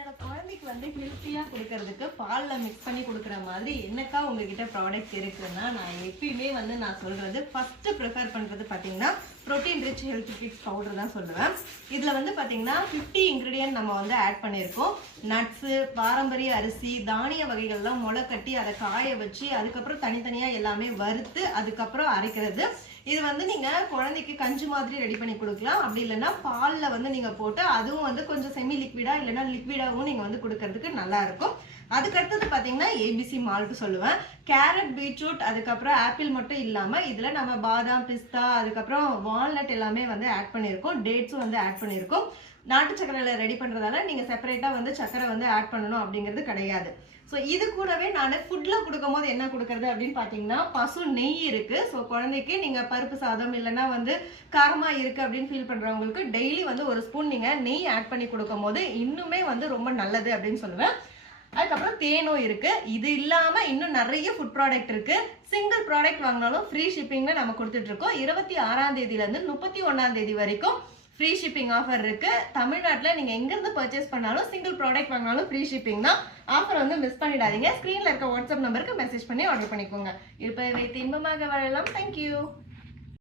என்னோட குழந்தைக்கு வந்து ஹெல்த்தியா கொடுக்கறதுக்கு பால்ல மிக்ஸ் பண்ணி கொடுக்குற மாதிரி என்னக்கா உங்ககிட்ட ப்ராடக்ட் இருக்குன்னா நான் எப்பயுமே வந்து நான் சொல்றது ஃபர்ஸ்ட் ப்ரிஃபர் பண்றது பாத்தீங்கன்னா protein rich health kids powder தான் சொல்லுவேன். இதுல வந்து பாத்தீங்கன்னா 50 இன்கிரிடியன்ட் நம்ம வந்து ஆட் பண்ணியிருக்கோம். நட்ஸு, பாரம்பரிய அரிசி, தானிய வகைகள்லாம் முளை கட்டி அதை காய வச்சு அதுக்கப்புறம் தனித்தனியா எல்லாமே வறுத்து அதுக்கப்புறம் அரைக்கிறது. இது வந்து நீங்க குழந்தைக்கு கஞ்சி மாதிரி ரெடி பண்ணி கொடுக்கலாம். அப்படி இல்லைன்னா பால்ல வந்து நீங்க போட்டு அதுவும் வந்து கொஞ்சம் செமி லிக்விடா இல்லைன்னா லிக்விடாவும் நீங்க வந்து கொடுக்கறதுக்கு நல்லா இருக்கும். அதுக்கடுத்தது பாத்தீங்கன்னா ஏபிசி மால்ட் சொல்லுவேன். கேரட், பீட்ரூட், அதுக்கப்புறம் ஆப்பிள் மட்டும் இல்லாம இதுல நம்ம பாதாம், பிஸ்தா, அதுக்கப்புறம் வால்நட் எல்லாமே வந்து ஆட் பண்ணியிருக்கோம். டேட்ஸும் வந்து ஆட் பண்ணியிருக்கோம். நாட்டு சக்கரையில ரெடி பண்றதால நீங்க செப்பரேட்டா வந்து சக்கரை வந்து ஆட் பண்ணணும் அப்படிங்கிறது கிடையாது. ஸோ இது கூடவே நான் ஃபுட்ல கொடுக்கும் போது என்ன கொடுக்கறது அப்படின்னு பாத்தீங்கன்னா பசு நெய் இருக்கு. ஸோ குழந்தைக்கு நீங்க பருப்பு சாதம் இல்லைன்னா வந்து காரமா இருக்கு அப்படின்னு ஃபீல் பண்றவங்களுக்கு டெய்லி வந்து ஒரு ஸ்பூன் நீங்க நெய் ஆட் பண்ணி கொடுக்கும் போது இன்னுமே வந்து ரொம்ப நல்லது அப்படின்னு சொல்லுவேன். அதுக்கப்புறம் தேனும் இருக்கு. இது இல்லாம இன்னும் நிறைய ஃபுட் ப்ராடக்ட் இருக்கு. சிங்கிள் ப்ராடக்ட் வாங்கினாலும் ஃப்ரீ ஷிப்பிங்ல நம்ம கொடுத்துட்டு இருக்கோம். 26ஆம் தேதியில இருந்து 31ஆம் தேதி வரைக்கும் ஃப்ரீ ஷிப்பிங் ஆஃபர் இருக்கு. தமிழ்நாட்டில் நீங்க எங்க இருந்து பர்ச்சேஸ் பண்ணாலும் சிங்கிள் ப்ராடக்ட் வாங்கினாலும் ஃப்ரீ ஷிப்பிங் தான். ஆஃபர் வந்து மிஸ் பண்ணிடாதீங்க. ஸ்கிரீன்ல இருக்க வாட்ஸ்அப் நம்பருக்கு மெசேஜ் பண்ணி ஆர்டர் பண்ணிக்கோங்க. இருப்பதை வைத்து இன்பமாக வாழலாம். தேங்க்யூ.